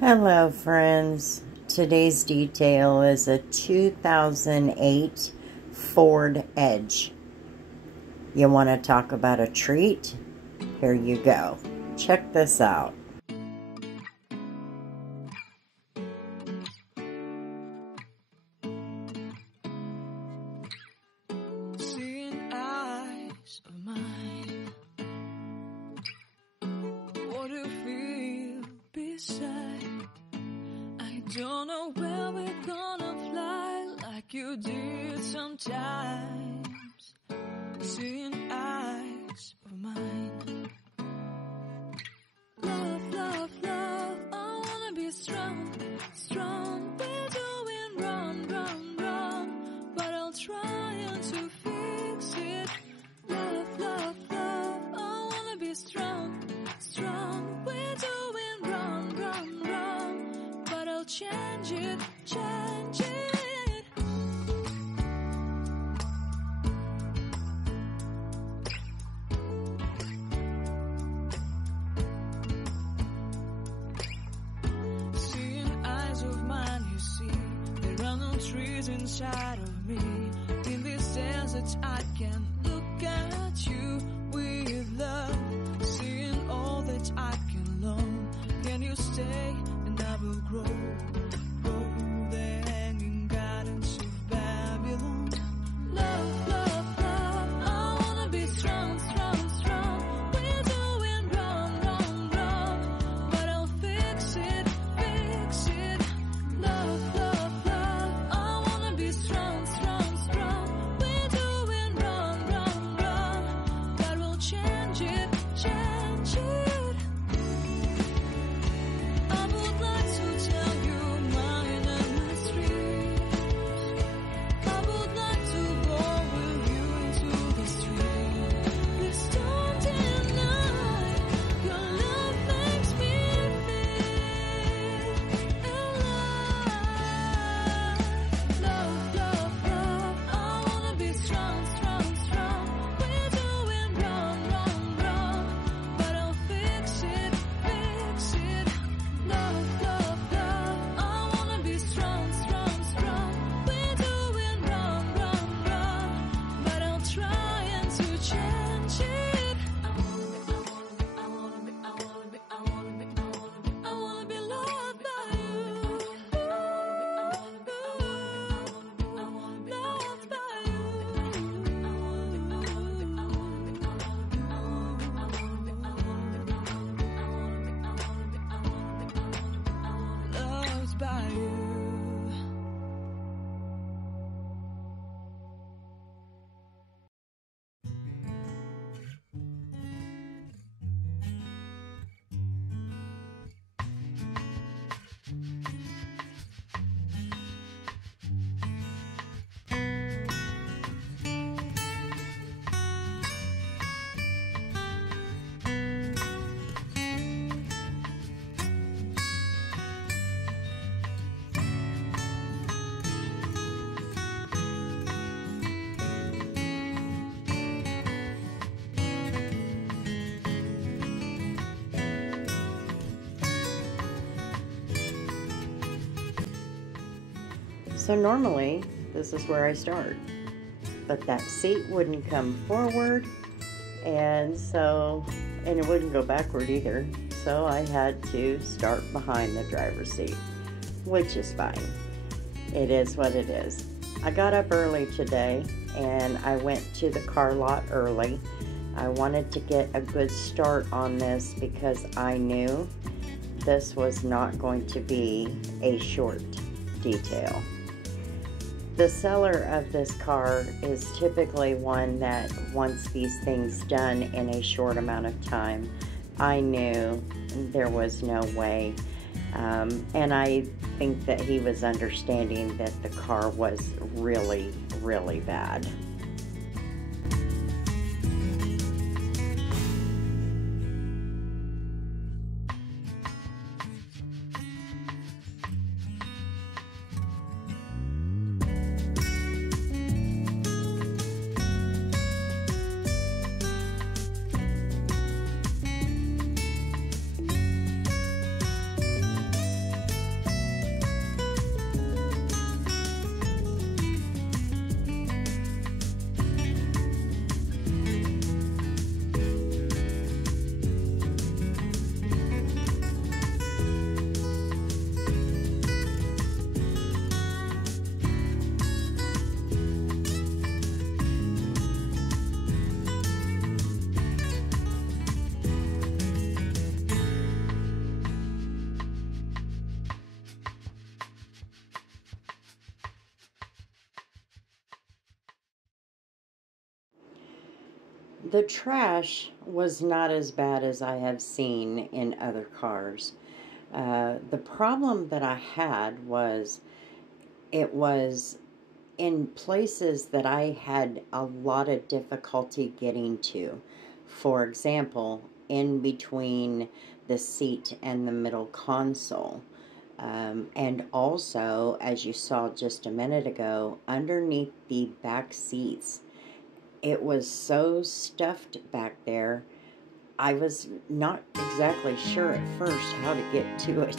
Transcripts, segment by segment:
Hello friends, today's detail is a 2008 Ford Edge. You want to talk about a treat? Here you go. Check this out. Seeing eyes of mine, what do you feel beside? I don't know where we're gonna fly like you did sometimes. Seeing eyes of mine. Love, love, love, I wanna be strong, strong. We're doing wrong, wrong, wrong, but I'll try to fix it. Love, love, love, I wanna be strong, strong. We're doing wrong, wrong, wrong, but I'll change it, change it. Seeing eyes of mine, you see, there are no trees inside of me. In this desert, I can look at you with love. Seeing all that I can learn. Can you stay and I will grow? Oh, the hanging gardens of Babylon. Love, love, love, I wanna be strong, strong, strong. We're doing wrong, wrong, wrong, but I'll fix it, fix it. Love, love, love, I wanna be strong, strong, strong. We're doing wrong, wrong, wrong, but we'll change it, change it. I would like to tell you mine and my dreams. I would like to go with you into the street. Please don't deny your love makes me feel alive. Love, love, love, I wanna be strong, strong, strong. We're doing wrong, wrong, wrong, but I'll fix it, fix it. Love, love, love, I wanna be strong, strong, strong. We're doing wrong, wrong, wrong, but I'll try to change it. I wanna be loved by you. Loved by you. So normally, this is where I start, but that seat wouldn't come forward, and it wouldn't go backward either, so I had to start behind the driver's seat, which is fine. It is what it is. I got up early today, and I went to the car lot early. I wanted to get a good start on this because I knew this was not going to be a short detail. The seller of this car is typically one that wants these things done in a short amount of time. I knew there was no way, and I think that he was understanding that the car was really, really bad. The trash was not as bad as I have seen in other cars. The problem that I had was it was in places that I had a lot of difficulty getting to. For example, in between the seat and the middle console. And also, as you saw just a minute ago, underneath the back seats. It was so stuffed back there, I was not exactly sure at first how to get to it.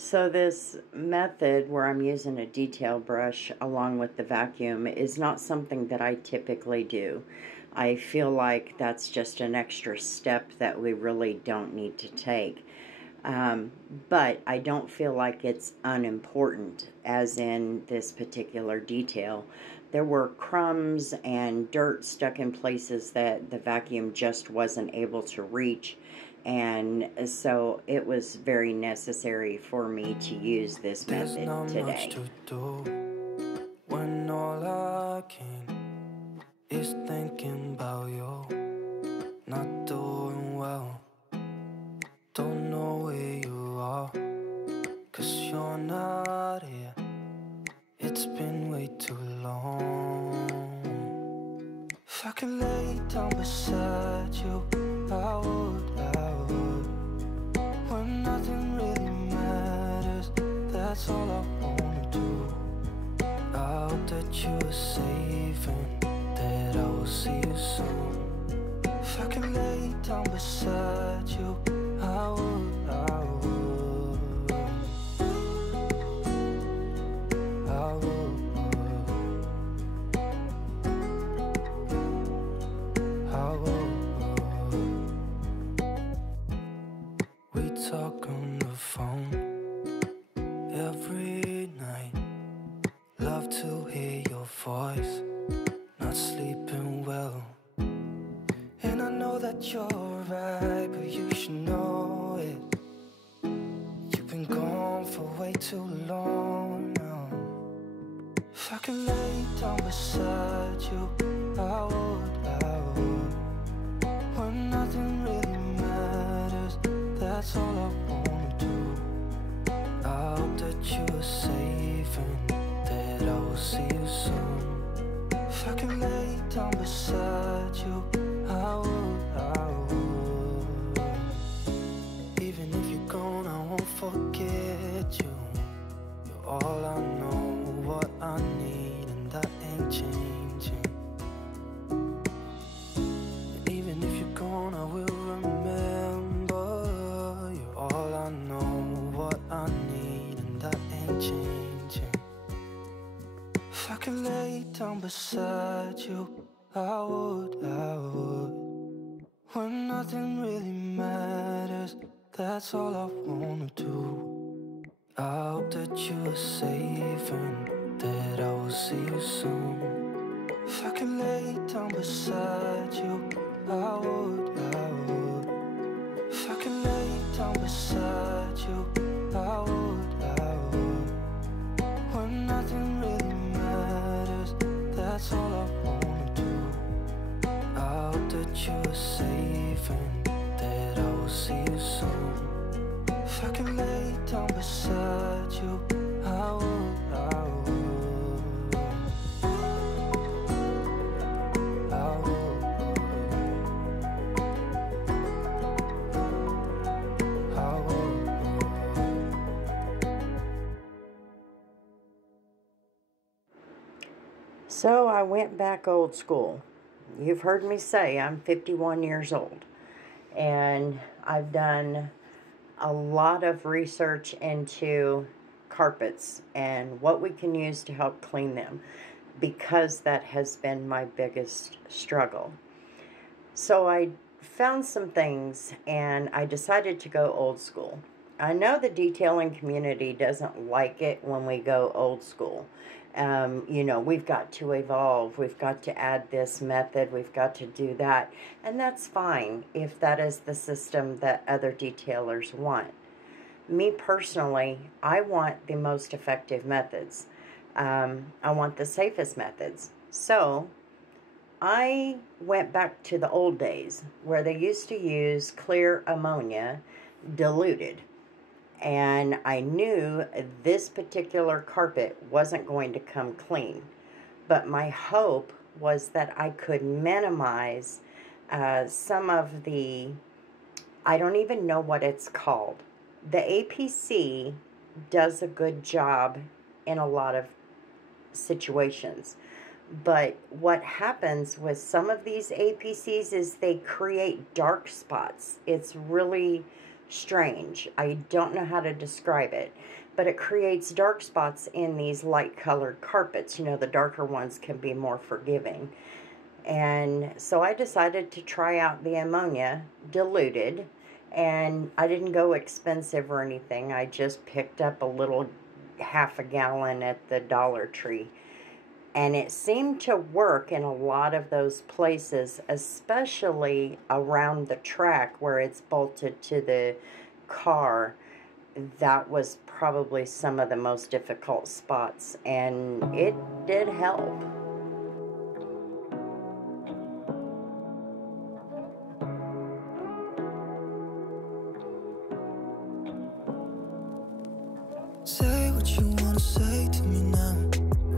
So this method where I'm using a detail brush along with the vacuum is not something that I typically do. I feel like that's just an extra step that we really don't need to take. But I don't feel like it's unimportant, as in this particular detail. There were crumbs and dirt stuck in places that the vacuum just wasn't able to reach, and so it was very necessary for me to use this method today. There's not much to do when all I can is thinking about you, not doing well. Don't know where you are, 'cause you're not If I could lay down beside you, I would. When nothing really matters, that's all I wanna do. I hope that you are safe and that I will see you soon. If I could lay down beside you, I would. We talk on the phone every night. Love to hear your voice, not sleeping well. And I know that you're right, but you should know it. You've been gone for way too long now. If I could lay down beside you, I would. When nothing really matters, that's all I wanna do. I hope that you are safe and that I will see you soon. If I could lay down beside you, I would. Even if you're gone, I won't forget you. You're all I know, what I need, and that ain't changing. Even if you're gone, I will remember. You're all I know, what I need, and that ain't changing. If I could lay down beside you, I would. When nothing really matters, that's all I wanna do. I hope that you are safe and that I will see you soon. If I could lay down beside you, I would. If I could lay down beside you, I would. When nothing really matters, that's all I wanna do. I hope that you are safe and that I will see you soon. If I could lay down beside you, I would. So I went back old school. You've heard me say I'm 51 years old, and I've done a lot of research into carpets and what we can use to help clean them, because that has been my biggest struggle. So I found some things and I decided to go old school. I know the detailing community doesn't like it when we go old school. You know, we've got to evolve, we've got to add this method, we've got to do that, and that's fine if that is the system that other detailers want. Me personally, I want the most effective methods. I want the safest methods. So I went back to the old days where they used to use clear ammonia diluted. And I knew this particular carpet wasn't going to come clean. But my hope was that I could minimize some of the, I don't even know what it's called. The APC does a good job in a lot of situations. But what happens with some of these APCs is they create dark spots. It's really strange. I don't know how to describe it, but it creates dark spots in these light colored carpets. You know, the darker ones can be more forgiving. And so I decided to try out the ammonia diluted, and I didn't go expensive or anything. I just picked up a little half a gallon at the Dollar Tree. And it seemed to work in a lot of those places, especially around the track where it's bolted to the car. That was probably some of the most difficult spots, and it did help. Say what you wanna say to me now.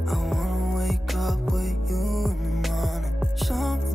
I wanna wake up with you in the morning. Show me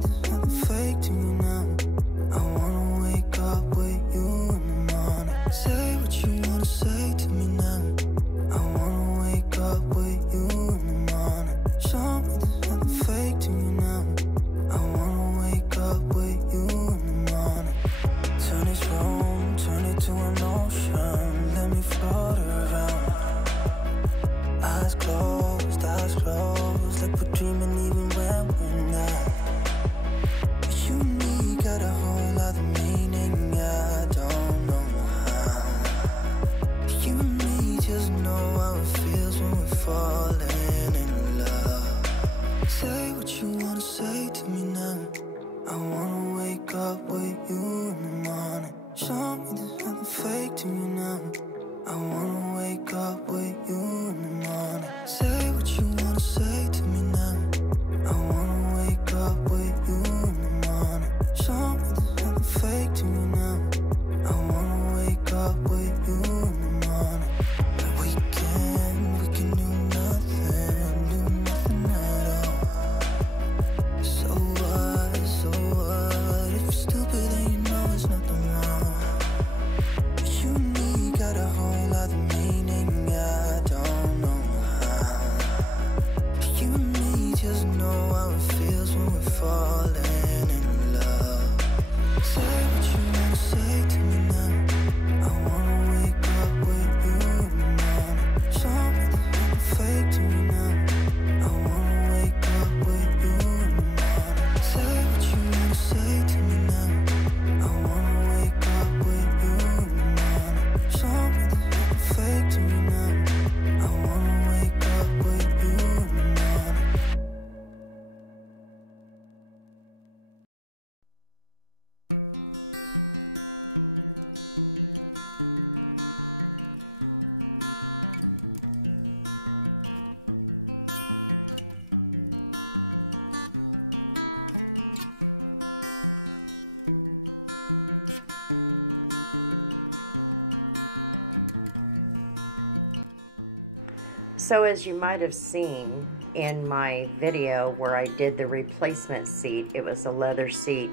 So as you might have seen in my video where I did the replacement seat, it was a leather seat.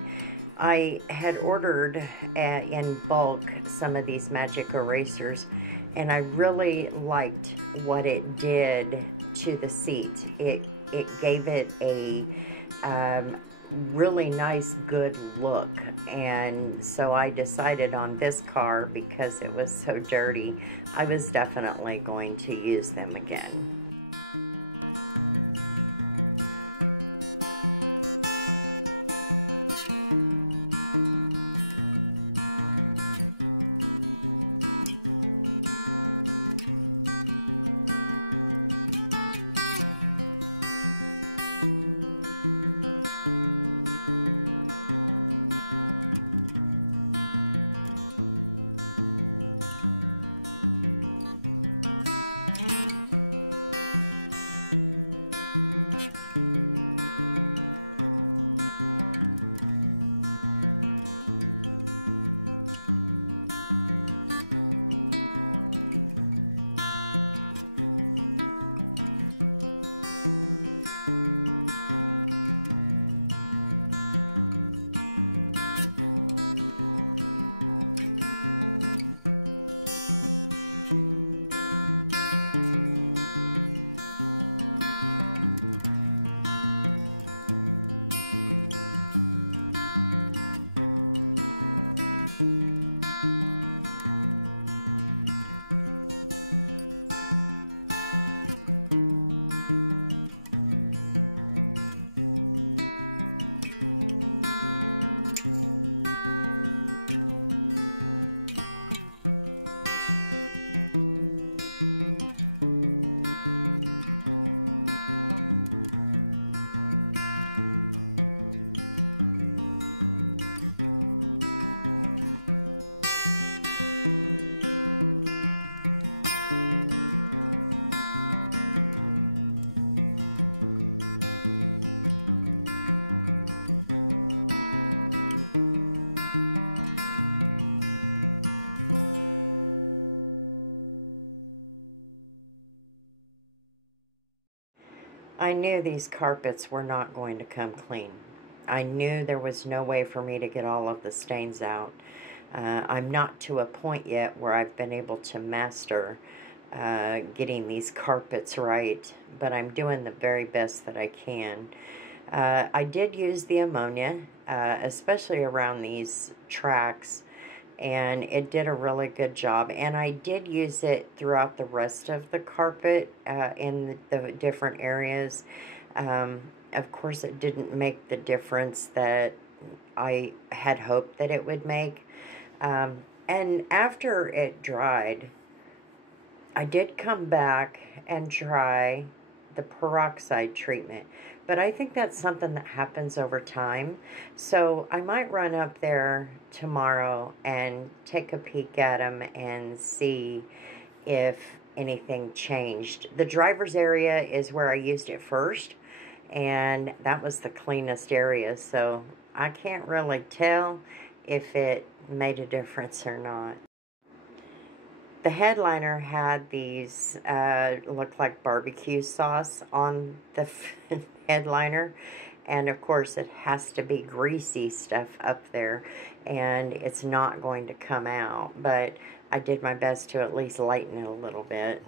I had ordered in bulk some of these magic erasers, and I really liked what it did to the seat. It gave it a really nice, good look, and so I decided on this car, because it was so dirty, I was definitely going to use them again. I knew these carpets were not going to come clean. I knew there was no way for me to get all of the stains out. I'm not to a point yet where I've been able to master getting these carpets right, but I'm doing the very best that I can. I did use the ammonia, especially around these tracks, and it did a really good job. And I did use it throughout the rest of the carpet in the different areas. Of course, it didn't make the difference that I had hoped that it would make. And after it dried, I did come back and try the peroxide treatment, but I think that's something that happens over time. So I might run up there tomorrow and take a peek at them and see if anything changed. The driver's area is where I used it first, and that was the cleanest area, so I can't really tell if it made a difference or not. The headliner had these, looked like barbecue sauce on the headliner. And of course it has to be greasy stuff up there, and it's not going to come out. But I did my best to at least lighten it a little bit.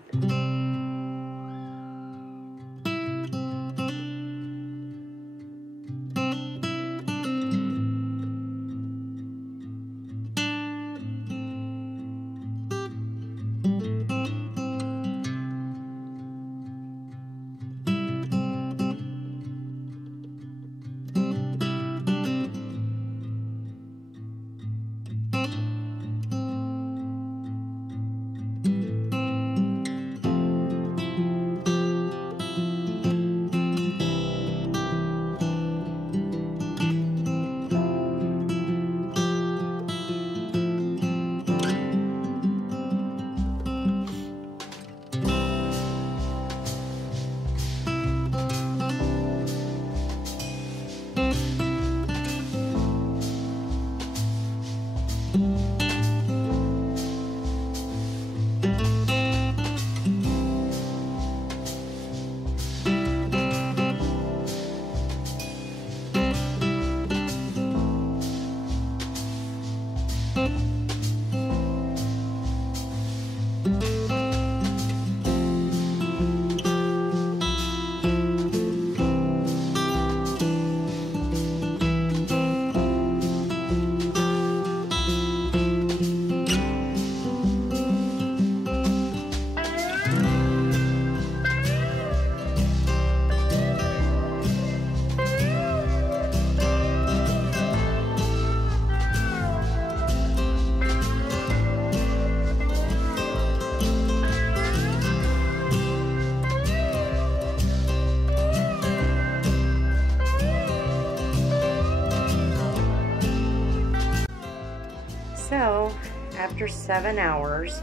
after 7 hours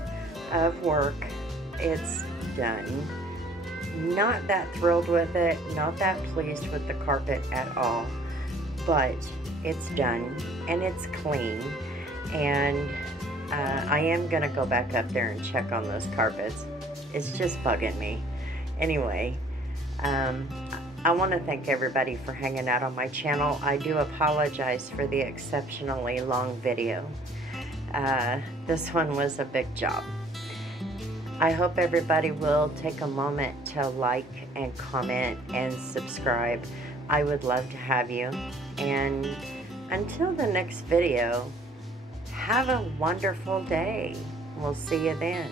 of work, it's done. Not that thrilled with it, not that pleased with the carpet at all, but it's done and it's clean. And I am gonna go back up there and check on those carpets. It's just bugging me. Anyway, I want to thank everybody for hanging out on my channel. I do apologize for the exceptionally long video. This one was a big job. I hope everybody will take a moment to like and comment and subscribe. I would love to have you. And until the next video, have a wonderful day. We'll see you then.